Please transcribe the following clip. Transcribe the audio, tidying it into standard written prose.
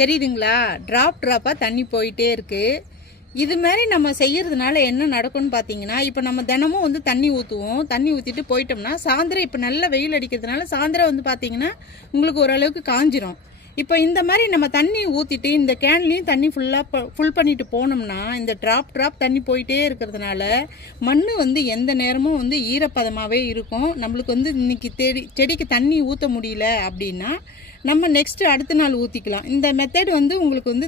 தெரியுதுங்களா? ட்ராப்பாக தண்ணி போயிட்டே இருக்குது. இது மாதிரி நம்ம செய்கிறதுனால என்ன நடக்கும்னு பார்த்தீங்கன்னா, இப்போ நம்ம தினமும் வந்து தண்ணி ஊற்றுவோம். தண்ணி ஊற்றிட்டு போயிட்டோம்னா சாயந்தரம் இப்போ நல்ல வெயில் அடிக்கிறதுனால சாயந்தரம் வந்து பார்த்தீங்கன்னா உங்களுக்கு ஓரளவுக்கு காஞ்சிரும். இப்போ இந்த மாதிரி நம்ம தண்ணி ஊற்றிட்டு இந்த கேன்லேயும் தண்ணி ஃபுல் பண்ணிட்டு போனோம்னா இந்த ட்ராப் தண்ணி போயிட்டே இருக்கிறதுனால மண் வந்து எந்த நேரமும் வந்து ஈரப்பதமாகவே இருக்கும். நம்மளுக்கு வந்து இன்றைக்கி செடிக்கு தண்ணி ஊற்ற முடியல அப்படின்னா நம்ம நெக்ஸ்ட்டு அடுத்த நாள் ஊற்றிக்கலாம். இந்த மெத்தட் வந்து உங்களுக்கு வந்து